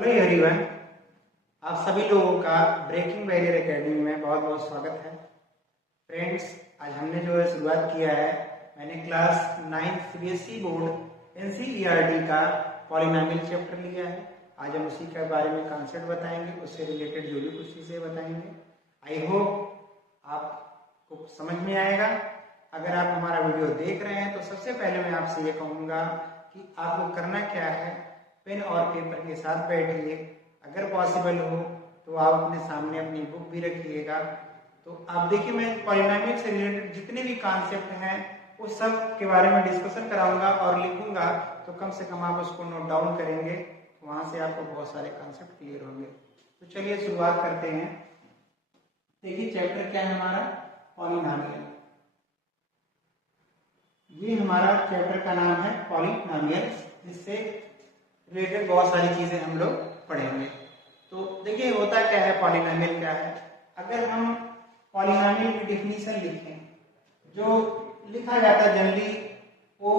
Hello everyone, आप सभी लोगों का ब्रेकिंग बैरियर एकेडमी में बहुत बहुत स्वागत है। फ्रेंड्स, आज हमने जो है शुरुआत किया है, मैंने क्लास 9 सीबीएसई बोर्ड एनसीईआरटी का पॉलिनोमियल चैप्टर लिया है। आज हम उसी के बारे में कॉन्सेप्ट बताएंगे, उससे रिलेटेड जो भी कुछ चीज़ें बताएंगे। आई होप आपको समझ में आएगा। अगर आप हमारा वीडियो देख रहे हैं तो सबसे पहले मैं आपसे ये कहूँगा कि आपको करना क्या है, पेन और पेपर के साथ बैठिए। अगर पॉसिबल हो तो आप अपने सामने अपनी बुक भी रखिएगा। तो आप देखिए, मैं पॉलिनोमियल से रिलेटेड जितने भी कॉन्सेप्ट हैं वो सब के बारे में डिस्कशन कराऊंगा और लिखूंगा, तो कम से कम आप उसको नोट डाउन करेंगे, तो वहाँ से आपको बहुत सारे कॉन्सेप्ट क्लियर होंगे। तो चलिए शुरुआत करते हैं। देखिए चैप्टर क्या है हमारा, पॉलिनोमियल। ये हमारा चैप्टर का नाम है पॉलिनोमियल, जिससे रिलेटेड बहुत सारी चीजें हम लोग पढ़ेंगे। तो देखिए होता क्या है, पॉलिनोमियल क्या है। अगर हम पॉलिनोमियल की डिफिनीशन लिखें, जो लिखा जाता है जनरली, वो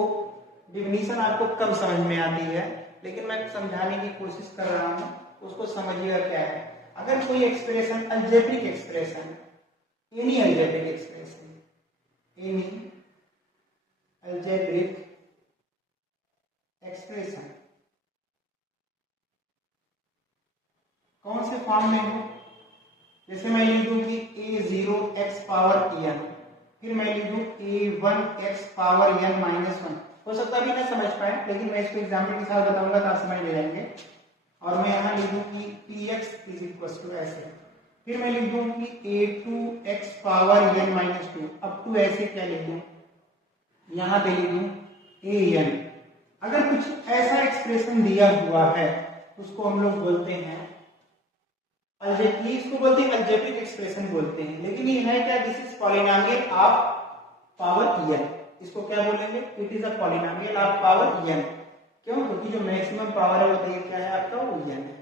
डिफिनीशन आपको कम समझ में आती है, लेकिन मैं समझाने की कोशिश कर रहा हूँ, उसको समझिएगा क्या है। अगर कोई expression algebraic expression, any algebraic expression, any algebraic expression कौन से फॉर्म में हो, जैसे मैं लिख दूं कि a0 x पावर n, फिर मैं लिख दूं a1 x power n minus 1। हो सकता है अभी ना समझ पाए, लेकिन मैं इसको एग्जाम्पल के साथ बताऊंगा तो आप समझ ले जाएंगे। और मैं यहाँ लिख दूं कि px इज इक्वल टू ऐसे, फिर मैं लिख दूं कि a2 x power n minus 2, अब टू ऐसे क्या लिख दूं, यहाँ पे लिख दूं an। अगर कुछ ऐसा एक्सप्रेशन दिया हुआ है उसको हम लोग बोलते हैं इसको बोलते हैं अलजेब्रिक एक्सप्रेशन बोलते हैं, लेकिन ये है क्या, this is polynomial of power n। इसको क्या बोलेंगे, it is a polynomial of power n। क्यों? क्योंकि जो मैक्सिमम पावर है वो क्या है आपका, वो n है।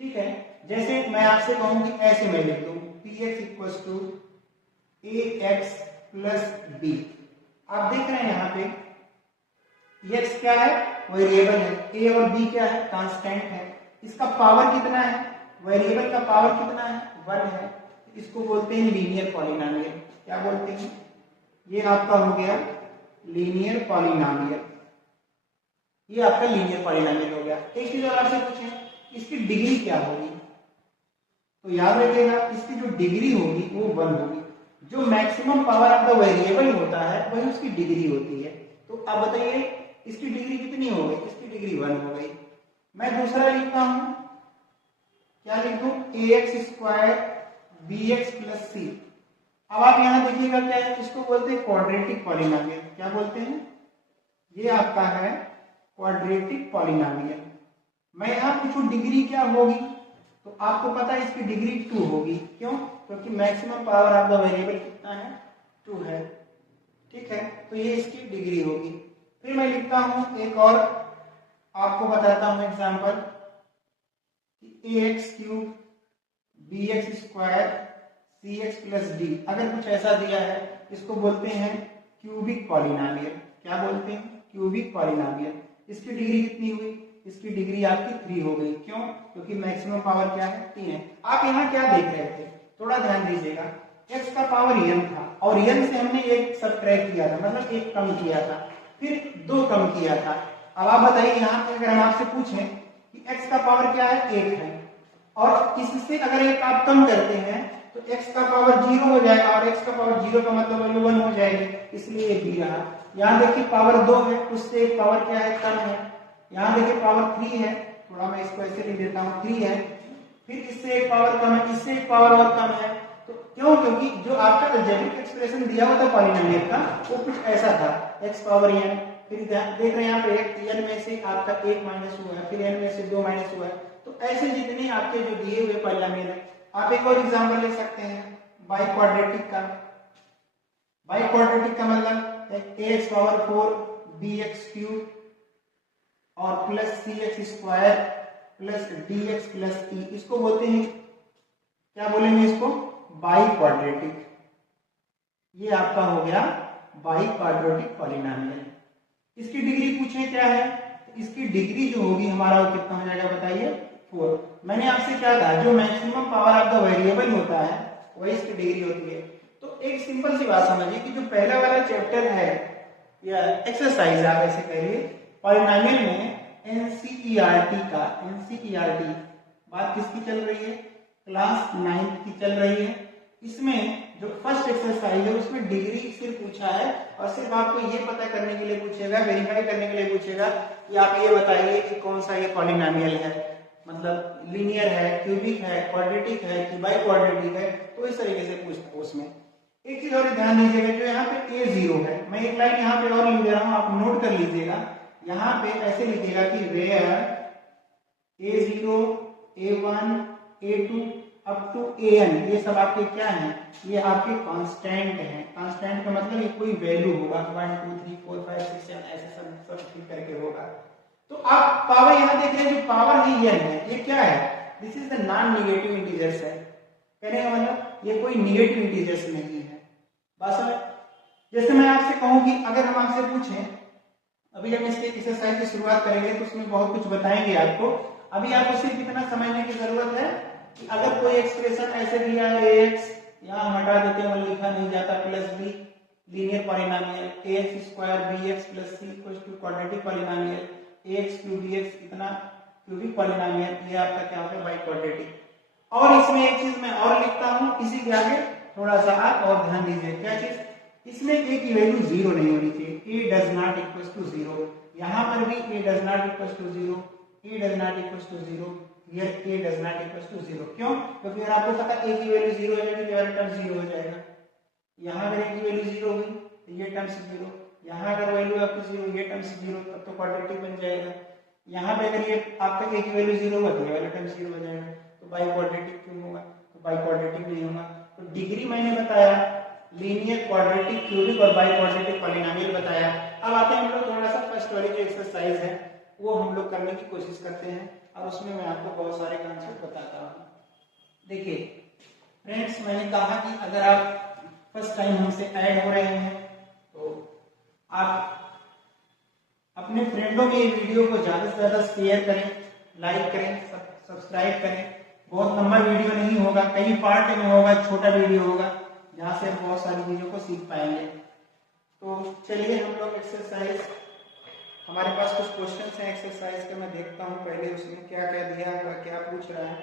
ठीक है, जैसे मैं आपसे कहूं कि ऐसे मैं लिख दूं px equals to ax plus b। आप देख रहे हैं यहाँ पे x क्या है, वेरिएबल है, a और b क्या है, कांस्टेंट है। इसका पावर कितना है, वेरिएबल का पावर कितना है, 1 है। इसको बोलते हैं लीनियर पॉलिनोमियल। क्या बोलते हैं, ये आपका हो गया लीनियर पॉलिनोमियल। ये आपका लीनियर पॉलिनोमियल हो गया। एक चीज और आपसे पूछें, इसकी डिग्री क्या होगी, तो याद रखिएगा इसकी जो डिग्री होगी वो 1 होगी। जो maximum power of the variable होता है वही उसकी डिग्री होती है। तो अब बताइए इसकी डिग्री कितनी हो गई, इसकी डिग्री 1 हो गई। मैं दूसरा लिखता हूं, क्या लिख दूं, ax square bx plus c। अब आप यहां देखिएगा क्या है, इसको बोलते हैं क्वाड्रेटिक पॉलिनोमियल। क्या बोलते हैं, ये आपका है क्वाड्रेटिक पॉलिनोमियल। मैं यहां पूछूं डिग्री क्या होगी, तो आपको पता है इसकी डिग्री 2 होगी। क्यों? क्योंकि maximum power of the variable कितना है, 2 है। ठीक है, तो ये इसकी डिग्री होगी। फिर मैं लिखता हूं एक और, आपको बताता हूं example, ax cube bx square cx plus d। अगर कुछ ऐसा दिया है इसको बोलते हैं क्यूबिक पॉलिनोमियल। क्या बोलते हैं, क्यूबिक पॉलिनोमियल। इसकी डिग्री कितनी हुई, इसकी डिग्री आपकी 3 हो गई। क्यों? क्योंकि मैक्सिमम पावर क्या है, 3 है। आप यहाँ क्या देख रहे थे, थोड़ा ध्यान दीजिएगा, x का पावर n था और n से हमने एक सबट्रैक्ट किया था, मतलब एक कम किया था, फिर 2 कम किया था। अब आप बताइए यहाँ पे अगर हम आपसे पूछें कि x का पावर क्या है, 1 है, और इससे अगर एक आप कम करते हैं तो x का पावर 0 हो जाएगा, और x का पावर 0 का मतलब वैल्यू 1 हो जाएगी, इसलिए ये b रहा। यहाँ देखिए पावर 2 है, उससे एक पावर क्या है, कम है। यहाँ देखिए पावर 3 है, थोड़ा मैं इसको ऐसे लिख देता हूँ, 3 है, फिर इससे एक पावर कम है, इससे एक पावर और कम है। तो क्यों? क्योंकि जो आपका अलजेब्रिक एक्सप्रेशन दिया हुआ था पॉलिनोमियल का, वो कुछ ऐसा था, x पावर n। फिर देख रहे हैं यहाँ पे n में से आपका 1 माइनस हुआ है, फिर n में से 2 माइनस हुआ है। तो ऐसे जितने आपके जो दिए हुए पॉलिनोमियल है, आप एक और एग्जांपल ले सकते हैं बाई क्वाड्रेटिक का। बाई क्वाड्रेटिक का मतलब ax पावर 4 bx क्यूब और plus cx square plus dx plus e। इसको बोलते हैं, क्या बोलेंगे इसको, बाई क्वाड्रेटिक। ये आपका हो गया बाई क्वाड्रेटिक पॉलिनोमियल। इसकी डिग्री पूछे क्या है, इसकी डिग्री जो होगी हमारा वो कितना हो जाएगा बताइए, 4। मैंने आपसे क्या कहा, जो maximum power of the variable होता है वही इसकी डिग्री होती है। तो एक सिंपल सी बात समझिए कि जो पहला वाला चैप्टर है या एक्सरसाइज आप ऐसे कहिए पॉलिनोमियल में एनसीईआरटी का, एनसीईआरटी बात किसकी चल रही है, क्लास 9 की चल रही है। इसमें जो फर्स्ट एक्सरसाइज है उसमें डिग्री सिर्फ पूछा है और सिर्फ आपको ये पता करने के लिए पूछेगा, वेरीफाई करने के लिए पूछेगा कि आप ये बताइए कि कौन सा ये पॉलिनोमियल है, मतलब लीनियर है, क्यूबिक है, क्वाड्रेटिक है कि बाई क्वाड्रेटिक है। तो इस तरीके से पूछता है उसमें। एक चीज और ध्यान दीजिएगा, जो यहाँ पे A0 है, मैं एक लाइन यहाँ पे और लिख दे रहा हूँ, आप नोट कर लीजिएगा। यहाँ पे ऐसे लिखिएगा कि where A0, A1, A2 up to AN, ये सब आपके क्या हैं, ये आपके कांस्टेंट हैं। कांस्टेंट का मतलब ये कोई वैल्यू होगा, 1 2 3 4 5 6 7 ऐसे सब फिल करके होगा। तो आप पावर यहाँ देख रहे हैं, जो पावर है n है, ये क्या है, this is the non negative integers है। कहने का मतलब ये कोई निगेटिव इंटीजर्स नहीं है। बात समझ। जैसे मैं आपसे कहूं कि अगर हम आपसे पूछें, अभी हम इसके एक्सरसाइज की शुरुआत करेंगे तो उसमें बहुत कुछ बताएंगे आपको। अभी आपको सिर्फ इतना समझने की जरूरत है कि अगर कोई एक्सप्रेशन ऐसे दिया है ax, यहाँ हम हटा देते हैं, लिखा नहीं जाता, plus b linear polynomial, ax square bx plus c equals to quadratic polynomial, ax cube bx इतना क्यूबिक पॉलिनोमियल, ये आपका क्या होगा, बाई क्वाड्रेटिक। और इसमें एक चीज मैं और लिखता हूं, इसी के आगे थोड़ा सा आप और ध्यान दीजिए, क्या चीज, इसमें a की वैल्यू 0 नहीं होनी चाहिए, a does not equals to 0। यहाँ पर भी a does not equals to 0, a does not equals to 0, here a does not equals to 0। क्यों? क्योंकि अगर आपको पता a की वैल्यू 0 हो जाएगी तो ये टर्म 0 हो जाएगा। यहाँ अगर a की वैल्यू 0 हुई तो ये टर्म 0, यहाँ अगर वैल्यू आपकी 0 ये टर्म 0, तब तो क्वाड्रेटिक बन जाएगा। यहाँ पे अगर ये आपका a की वैल्यू 0 होगा तो ये वाला टर्म 0 हो जाएगा। तो बाई क्वाड्रेटिक क्यों होगा, तो बाई क्वाड्रेटिक नहीं होगा। तो डिग्री मैंने बताया, लीनियर, क्वाड्रेटिक, क्यूबिक और बाई क्वाड्रेटिक पॉलिनोमियल बताया। अब आते हैं हम लोग थोड़ा सा फर्स्ट वाली जो एक्सरसाइज है वो हम लोग करने की कोशिश करते हैं और उसमें मैं आपको बहुत सारे कॉन्सेप्ट बताता हूँ। देखिए फ्रेंड्स, मैंने कहा कि अगर आप फर्स्ट टाइम हमसे ऐड हो रहे हैं तो आप अपने फ्रेंडों में ये वीडियो को ज़्यादा से ज़्यादा शेयर करें, लाइक करें, सब्सक्राइब करें। बहुत लंबा वीडियो नहीं होगा, कई पार्ट में होगा, छोटा वीडियो होगा जहाँ से हम बहुत सारी चीज़ों को सीख पाएंगे। तो चलिए हम लोग एक्सरसाइज, हमारे पास कुछ क्वेश्चंस हैं एक्सरसाइज के, मैं देखता हूं पहले उसमें क्या क्या दिया है, क्या पूछ रहा है।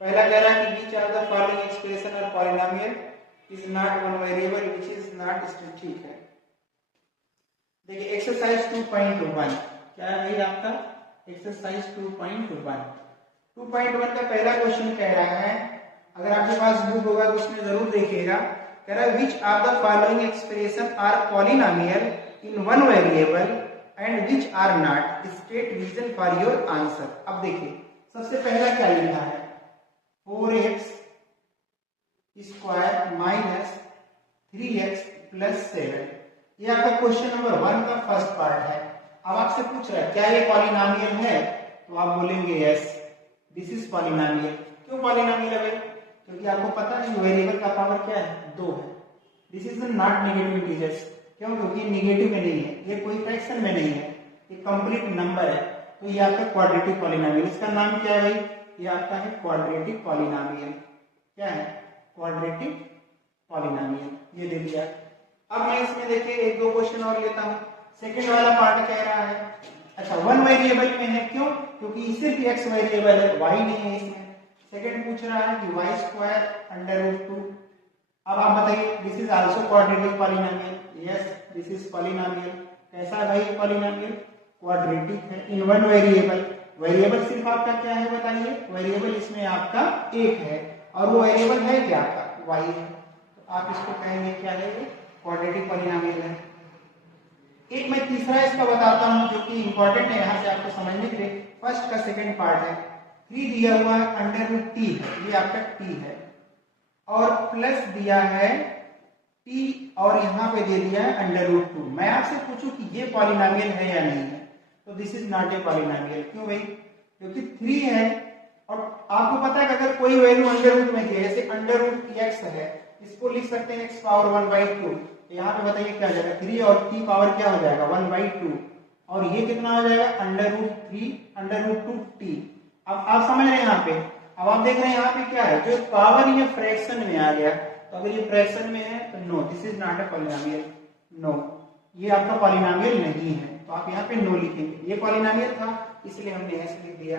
पहला कह रहा है कि which are the following expression or polynomial is not one variable which is not strict। ठीक है, देखिए एक्सरसाइज 2.1 क्या है भाई आपका, एक्सरसाइज 2.1। 2.1 का पहला क्वेश्चन कह रहा है, अगर आपके पास बुक होगा तो उसमें जरूर देखिएगा। कह रहा है which are the following expression are polynomial in one variable and which are not, state reason for your answer। अब देखिए सबसे पहला क्या लिखा है, 4x square minus 3x plus 7। ये आपका क्वेश्चन नंबर 1 का फर्स्ट पार्ट है। अब आपसे पूछ रहा है क्या ये पॉलिनोमियल है, तो आप बोलेंगे यस दिस इज पॉलिनोमियल। क्यों पॉलिनोमियल है भाई, क्योंकि आपको पता है वेरिएबल का पावर क्या है, 2 है। This is not negative integers, क्यों, क्योंकि निगेटिव में नहीं है, ये कोई फ्रैक्शन में नहीं है, ये कंप्लीट नंबर है। तो ये आपका क्वाड्रेटिक पॉलिनोमियल, इसका नाम क्या है भाई, ये आपका है क्वाड्रेटिक पॉलिनोमियल। क्या है, क्वाड्रेटिक पॉलिनोमियल, ये दे दिया। अब मैं इसमें देखिए एक दो क्वेश्चन और लेता हूँ। सेकंड वाला पार्ट कह रहा है, अच्छा वन वेरिएबल में है, क्यों, क्योंकि सिर्फ x वेरिएबल है, y नहीं है इसमें। सेकंड पूछ रहा है कि y स्क्वायर अंडर रूट 2। अब आप बताइए this is also quadratic polynomial, yes this is polynomial. कैसा है भाई पॉलिनोमियल, क्वाड्रेटिक है इन वन वेरिएबल। वेरिएबल सिर्फ आपका क्या है बताइए, वेरिएबल इसमें आपका एक है और वो वेरिएबल है क्या आपका, y है। तो आप इसको कहेंगे क्या है, क्वाड्रेटिक पॉलिनोमियल है। एक मैं तीसरा इसका बताता हूं जो कि इंपॉर्टेंट है यहाँ से आपको समझने के लिए। फर्स्ट का सेकंड पार्ट है, 3 दिया हुआ है अंडर रूट टी है, ये आपका t है, और प्लस दिया है t और यहाँ पे दे दिया है अंडर रूट 2। मैं आपसे पूछूं कि ये पॉलिनोमियल है या नहीं है, तो this is not a polynomial. क्यों भाई, क्योंकि 3 है और आपको पता है कि अगर कोई वैल्यू अंडर रूट में है, जैसे अंडर रूट x है, इसको लिख सकते हैं x पावर 1/2। यहाँ पे बताइए क्या हो जाएगा, 3 और t पावर क्या हो जाएगा 1/2, और ये कितना हो जाएगा under root 3 under root 2 t। अब आप समझ रहे हैं यहाँ पे। अब आप देख रहे हैं यहाँ पे क्या है, जो पावर ये फ्रैक्शन में आ गया, तो अगर ये फ्रैक्शन में है तो no, this is not a polynomial, no ये आपका पॉलिनोमियल नहीं है, तो आप यहाँ पे नो लिखेंगे। ये पॉलिनोमियल था इसलिए हमने ऐसे लिख दिया।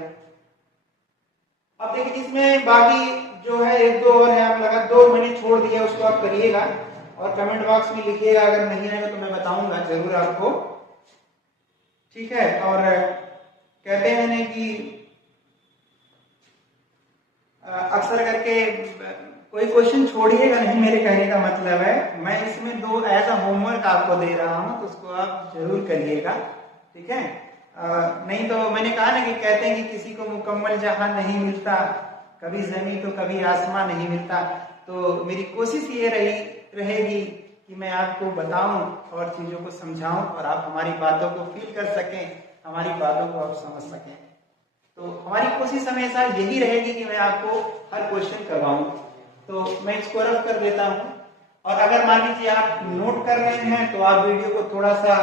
अब देखिए इसमें बाकी जो है एक दो और है, आप लगा 2 मैंने छोड़ दिया, उसको आप करिएगा और कमेंट बॉक्स में लिखिएगा, अगर नहीं आएगा तो मैं बताऊंगा जरूर आपको, ठीक है। और कहते हैं ना कि अक्सर करके कोई क्वेश्चन छोड़िएगा नहीं, मेरे कहने का मतलब है मैं इसमें 2 एज अ होमवर्क आपको दे रहा हूं, तो उसको आप जरूर करिएगा, ठीक है। नहीं तो मैंने कहा ना कि कहते हैं कि किसी को मुकम्मल जहां नहीं मिलता, कभी जमीन तो कभी आसमान नहीं मिलता, तो मेरी कोशिश ये रहेगी कि मैं आपको बताऊं और चीजों को समझाऊं और आप हमारी बातों को फील कर सकें, हमारी बातों को आप समझ सकें। तो हमारी कोशिश हमेशा यही रहेगी कि मैं आपको हर क्वेश्चन करवाऊं। तो मैं इसको रफ कर देता हूं, और अगर मान लीजिए आप नोट कर रहे हैं तो आप वीडियो को थोड़ा सा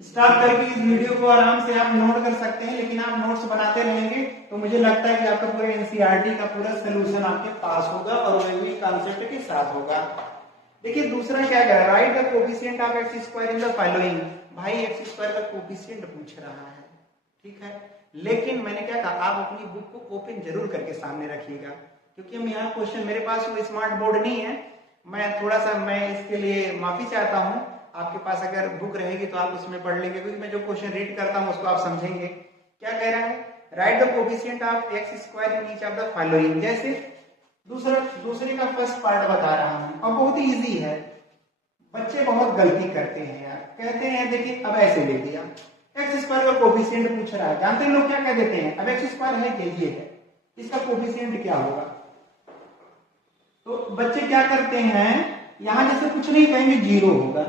स्टॉप करके इस वीडियो को आराम से आप नोट कर सकते हैं, लेकिन आप नोट्स बनाते रहेंगे तो मुझे लगता है कि आपका पूरे एनसीईआरटी का पूरा सोल्यूशन आपके पास होगा और वही भी कॉन्सेप्ट के साथ होगा। देखिए दूसरा क्या कह रहा है, right the coefficient of x square in the following. भाई एक्स स्क्वायर का कोफिशिएंट पूछ रहा है, ठीक है, लेकिन मैंने क्या कहा, आप अपनी बुक को ओपन जरूर करके सामने रखिएगा, क्योंकि हम यहाँ क्वेश्चन, मेरे पास वो स्मार्ट बोर्ड नहीं है, मैं इसके लिए माफी चाहता हूँ। आपके पास अगर बुक रहेगी तो आप उसमें पढ़ लेंगे, क्योंकि मैं जो क्वेश्चन रीड करता हूँ उसको आप समझेंगे। क्या कह रहा है, right the coefficient of x square in each of the following. जैसे दूसरे का फर्स्ट पार्ट बता रहा हूँ, और बहुत इजी है, बच्चे बहुत गलती करते हैं यार, कहते हैं देखिए अब ऐसे ले दिया, एक्स स्क्वायर का कोफिशिएंट पूछ रहा है, जानते हैं लोग क्या कह देते हैं, अब एक्स स्क्वायर है कि ये है, इसका कोफिशिएंट क्या होगा। तो बच्चे क्या करते हैं, यहां जैसे कुछ नहीं कहेंगे 0 होगा,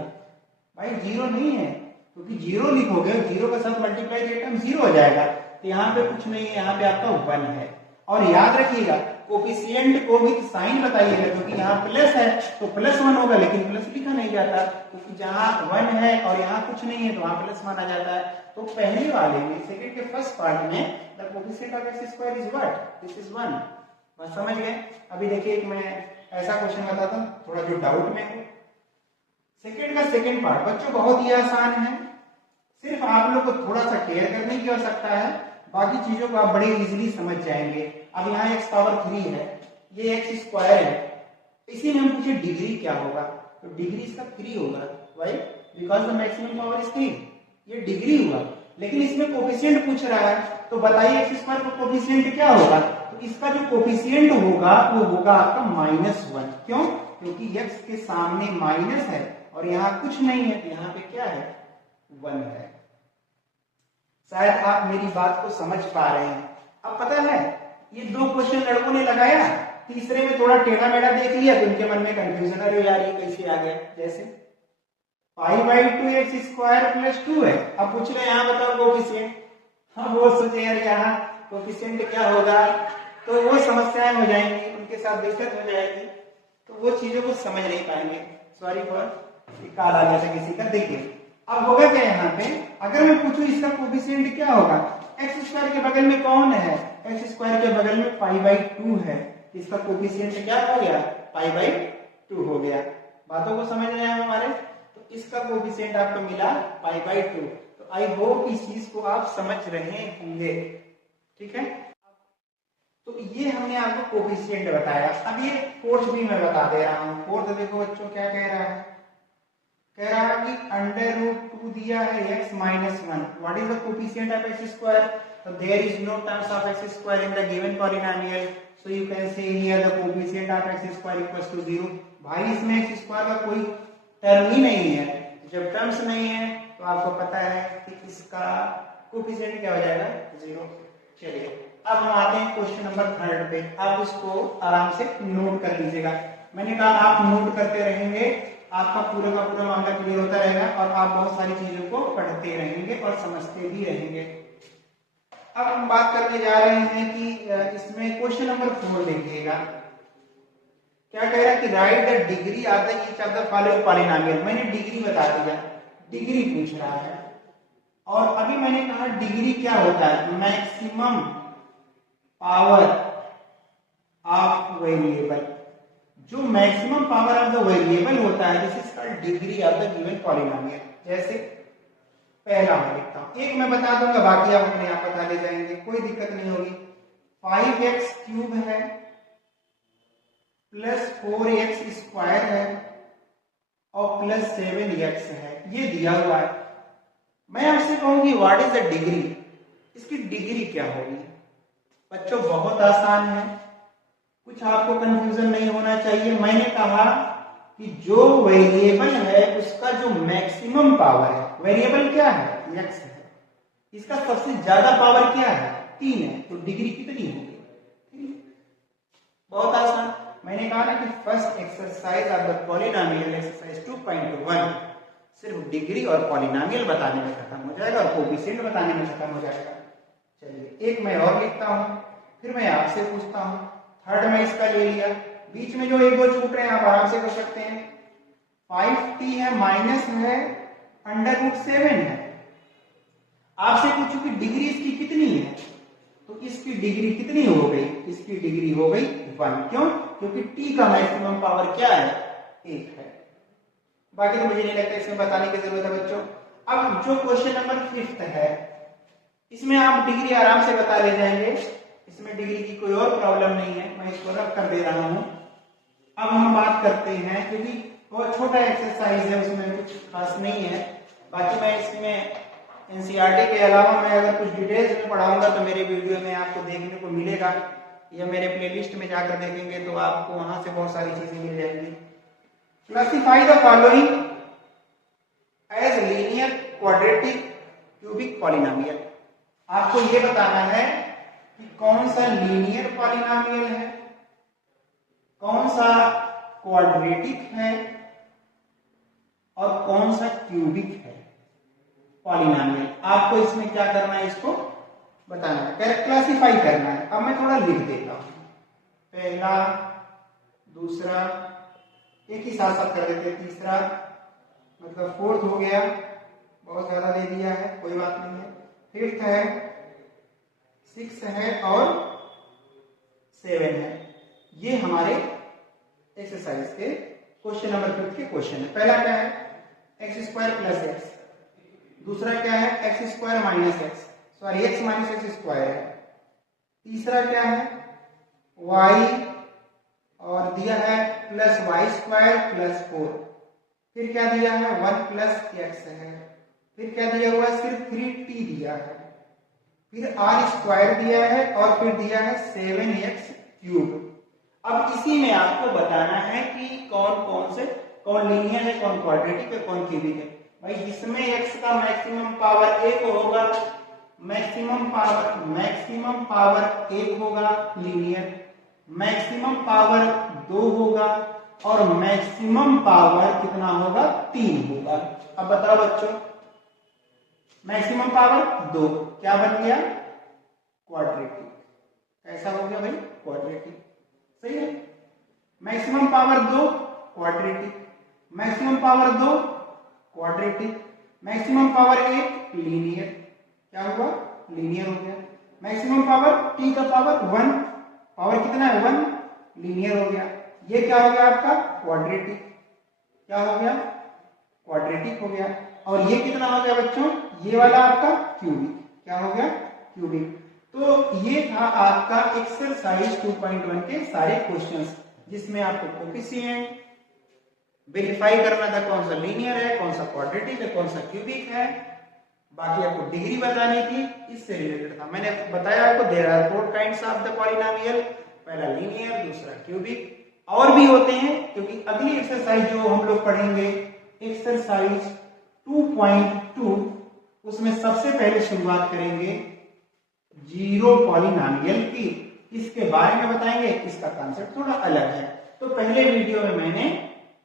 भाई 0 नहीं है, क्योंकि 0 लिखोगे 0 के साथ मल्टीप्लाई किया टाइम 0 हो जाएगा, तो यहाँ पे कुछ नहीं है, यहाँ पे आपका 1 है। और याद रखिएगा कोफिशिएंट को भी साइन बताइएगा, क्योंकि यहाँ प्लस है तो +1 होगा, लेकिन प्लस लिखा नहीं जाता, क्योंकि जहां 1 है और यहाँ कुछ नहीं है तो वहां प्लस माना जाता है। तो पहले वाले में, सेकंड के फर्स्ट पार्ट में, the coefficient of x square is what, this is 1। बस समझ गए। अभी देखिए मैं ऐसा क्वेश्चन बताता हूँ थोड़ा जो डाउट में हो। सेकंड का सेकंड पार्ट बच्चों बहुत ही आसान है, सिर्फ आप लोग को थोड़ा सा केयर करने की आवश्यकता है, बाकी चीजों को आप बड़े इजीली समझ जाएंगे। अब यहाँ x पावर 3 है, ये एक्स स्क्वायर है, इसी में हम पूछे डिग्री क्या होगा, तो डिग्री इसका 3 होगा, why because the maximum power is 3, ये डिग्री हुआ। लेकिन इसमें कोफिशिएंट पूछ रहा है, तो बताइए एक्स स्क्वायर का कोफिशिएंट क्या होगा, तो इसका जो कोफिशिएंट होगा वो होगा आपका -1। क्यों, क्योंकि x के सामने माइनस है और यहाँ कुछ नहीं है, तो यहाँ पे क्या है, 1 है। शायद आप मेरी बात को समझ पा रहे हैं। अब पता है ये 2 क्वेश्चन लड़कों ने लगाया, तीसरे में थोड़ा टेढ़ा मेढ़ा देख लिया तो उनके मन में कंफ्यूजन, अरे यार ये कैसे आ गया, जैसे π/2 एक्स स्क्वायर प्लस 2 है, अब पूछ रहे यहाँ बताओ कोफिशिएंट, हाँ वो सोचे यार यहाँ कोफिशिएंट क्या होगा, तो वो समस्याएं हो जाएंगी, उनके साथ दिक्कत हो जाएगी, तो वो चीजों को समझ नहीं पाएंगे। सॉरी फॉर कॉल आ गया था किसी का। देखिए अब होगा क्या, यहाँ पे अगर मैं पूछूं इसका कोफिशिएंट क्या होगा, एक्स स्क्वायर के बगल में कौन है, एक्स स्क्वायर के बगल में π/2 है, इसका कोफिशिएंट क्या हो गया, π/2 हो गया। बातों को समझ रहे हैं हमारे, तो इसका कोफिशिएंट आपको मिला π/2। तो आई होप इस चीज को आप समझ रहे होंगे, ठीक है। तो ये हमने आपको कोफिशिएंट बताया। अब ये फोर्थ भी मैं बता दे रहा हूँ। फोर्थ देखो बच्चों क्या कह रहा है, कह रहा है कि √2 दिया है x - 1, what is the coefficient of x square, so there is no terms of x square in the given polynomial, so you can say here the coefficient of x square equals to 0। भाई इसमें x square का कोई term ही नहीं है, जब terms नहीं है तो आपको पता है कि इसका कोफिशिएंट क्या हो जाएगा, 0। चलिए अब हम आते हैं क्वेश्चन नंबर 3 पे। आप इसको आराम से नोट कर लीजिएगा, मैंने कहा आप नोट करते रहेंगे, आपका पूरा का पूरा मामला क्लियर होता रहेगा और आप बहुत सारी चीजों को पढ़ते रहेंगे और समझते भी रहेंगे। अब हम बात करने जा रहे हैं कि इसमें क्वेश्चन नंबर 4 देखिएगा, क्या कह रहा है कि right the degree of the each of the following polynomial. मैंने डिग्री बता दिया, डिग्री पूछ रहा है, और अभी मैंने कहा डिग्री क्या होता है, मैक्सिमम पावर ऑफ वेरिएबल। जो maximum power of the variable होता है this is called degree of the given polynomial. जैसे पहला मैं लिखता हूं, एक मैं बता दूंगा, बाकी आप अपने आप बता ले जाएंगे, कोई दिक्कत नहीं होगी। 5x क्यूब है प्लस 4x स्क्वायर है और प्लस 7x है, ये दिया हुआ है। मैं आपसे कहूंगी व्हाट इज द डिग्री, इसकी डिग्री क्या होगी? बच्चों बहुत आसान है, कुछ आपको कंफ्यूजन नहीं होना चाहिए। मैंने कहा कि जो वेरिएबल है उसका जो मैक्सिमम पावर है, वेरिएबल क्या है, x है, इसका सबसे ज्यादा पावर क्या है, 3 है, तो डिग्री कितनी होगी? बहुत आसान। मैंने कहा ना कि first exercise of the polynomial exercise 2.1 सिर्फ डिग्री और पॉलिनोमियल बताने में खत्म हो जाएगा और कोएफिशिएंट बताने में खत्म हो जाएगा। चलिए एक मैं और लिखता हूं, फिर मैं आपसे पूछता हूं। थर्ड में इसका ले लिया, बीच में जो एक दो छूट रहे हैं आप आराम से कर सकते हैं। 5t है माइनस है √7 है। आपसे पूछूं कि डिग्री इसकी कितनी है, तो इसकी डिग्री कितनी हो गई, इसकी डिग्री हो गई 1। क्यों? क्योंकि t का मैक्सिमम पावर क्या है, 1 है। बाकी तो मुझे नहीं लगता इसमें बताने की जरूरत है बच्चों। अब जो क्वेश्चन नंबर 5 है इसमें आप डिग्री आराम से बता ले जाएंगे, इसमें डिग्री की कोई और प्रॉब्लम नहीं है, मैं इसको रख कर दे रहा हूं। अब हम बात करते हैं, क्योंकि बहुत छोटा एक्सरसाइज है उसमें कुछ खास नहीं है। बाकी मैं इसमें एनसीईआरटी के अलावा मैं अगर कुछ डिटेल्स में पढ़ाऊंगा तो मेरे वीडियो में आपको देखने को मिलेगा, या मेरे प्लेलिस्ट में जाकर देखेंगे तो आपको वहां से बहुत सारी चीजें मिल जाएंगी। Classify the following as linear, quadratic, cubic polynomial. आपको ये बताना है कि कौन सा लीनियर पॉलिनोमियल है, कौन सा क्वाड्रेटिक है और कौन सा क्यूबिक है पॉलिनोमियल। आपको इसमें क्या करना है, इसको बताना है, क्लासिफाई करना है। अब मैं थोड़ा लिख देता हूं, पहला, दूसरा, एक ही साथ साथ कर देते, तीसरा, मतलब 4th हो गया, बहुत ज्यादा दे दिया है, कोई बात नहीं है। 5th है, 6th है और 7 है। ये हमारे एक्सरसाइज के क्वेश्चन नंबर 5 के क्वेश्चन है। पहला क्या है, x² + x, दूसरा क्या है, x² - x, sorry x - x² है। तीसरा क्या है, y और दिया है +y² + 4, फिर क्या दिया है 1 + x है, फिर क्या दिया हुआ है, सिर्फ 3t दिया है, फिर r² दिया है और फिर दिया है 7x³। अब इसी में आपको बताना है कि कौन लीनियर है, कौन क्वाड्रेटिक है, कौन क्यूबिक है। भाई जिसमें x का मैक्सिमम पावर 1 होगा, मैक्सिमम पावर 1 होगा लीनियर, मैक्सिमम पावर 2 होगा और मैक्सिमम पावर कितना होगा, 3 होगा। अब बताओ बच्चों, मैक्सिमम पावर 2 क्या बन गया, क्वाड्रेटिक। कैसा हो गया भाई, क्वाड्रेटिक, सही है। Maximum power 2 quadratic, maximum power 2 quadratic, maximum power 1 linear, क्या हुआ, लीनियर हो गया। मैक्सिमम पावर t का पावर 1, पावर कितना है 1, लीनियर हो गया। ये क्या हो गया आपका, क्वाड्रेटिक, क्या हो गया, क्वाड्रेटिक हो गया। और ये कितना हो गया बच्चों, ये वाला आपका क्यूबिक, क्या हो गया, क्यूबिक। तो ये था आपका एक्सरसाइज 2.1 के सारे क्वेश्चंस, जिसमें आपको कोएफिशिएंट वेरीफाई करना था, कौन सा लीनियर है, कौन सा क्वाड्रेटिक है, कौन सा क्यूबिक है। बाकी आपको डिग्री बतानी थी, इससे रिलेटेड था। मैंने बताया आपको there are 4 kinds of the polynomial, पहला लीनियर, दूसरा क्यूबिक, और भी होते हैं, क्योंकि अगली एक्सरसाइज जो हम लोग पढ़ेंगे एक्सरसाइज 2.2, उसमें सबसे पहले शुरुआत करेंगे जीरो पॉलिनोमियल की। इसके बारे में बताएंगे, इसका कॉन्सेप्ट थोड़ा अलग है। तो पहले वीडियो में मैंने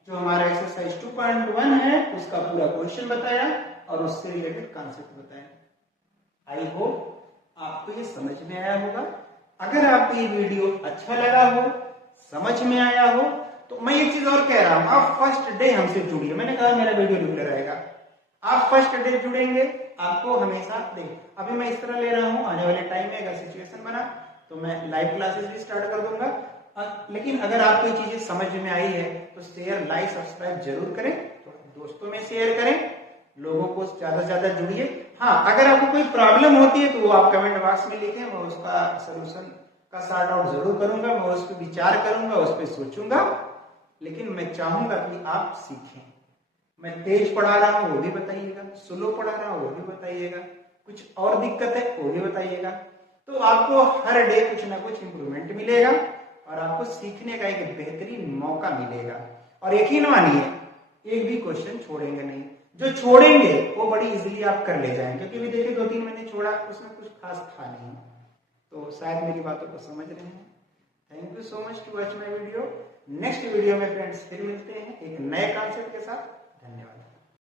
जो हमारा एक्सरसाइज 2.1 है उसका पूरा क्वेश्चन बताया और उससे रिलेटेड कॉन्सेप्ट बताया। आई होप आपको ये समझ में आया होगा। अगर आपको ये वीडियो अच्छा लगा हो, समझ में आया हो, तो मैं एक चीज और कह रहा हूं, आप फर्स्ट डे हमसे जुड़िए। मैंने कहा मेरा वीडियो रेगुलर रहेगा, आप फर्स्ट डे जुड़ेंगे, आपको हमेशा देख अभी मैं इस तरह ले रहा हूं, आने वाले टाइम में अगर सिचुएशन बना तो मैं लाइव क्लासेस भी स्टार्ट कर दूंगा। लेकिन अगर आपको ये चीजें समझ में आई है तो शेयर लाइक सब्सक्राइब जरूर करें, तो दोस्तों में शेयर करें, लोगों को ज्यादा से ज्यादा जुड़िए। हाँ, अगर आपको कोई प्रॉब्लम होती है तो वो आप कमेंट बॉक्स में लिखें, मैं उसका सोल्यूशन का सॉर्ट आउट जरूर करूंगा, मैं उस पर विचार करूंगा, उस पर सोचूंगा। लेकिन मैं चाहूंगा कि आप सीखें। मैं तेज पढ़ा रहा हूं वो भी बताइएगा, स्लो पढ़ा रहा हूं वो भी बताइएगा, कुछ और दिक्कत है वो भी बताइएगा। तो आपको हर डे कुछ ना कुछ इंप्रूवमेंट मिलेगा और आपको सीखने का एक बेहतरीन मौका मिलेगा। और यकीन मानिए एक भी क्वेश्चन छोड़ेंगे नहीं, जो छोड़ेंगे वो बड़ी इजीली आप कर ले जाएंगे, क्योंकि अभी देखिए 2-3 महीने छोड़ा, उसमें कुछ खास था नहीं। तो शायद मेरी बातों को समझ रहे हैं। Thank you so much to watch my video. Next video में फ्रेंड्स फिर मिलते हैं एक नए कॉन्सेप्ट के साथ। धन्यवाद।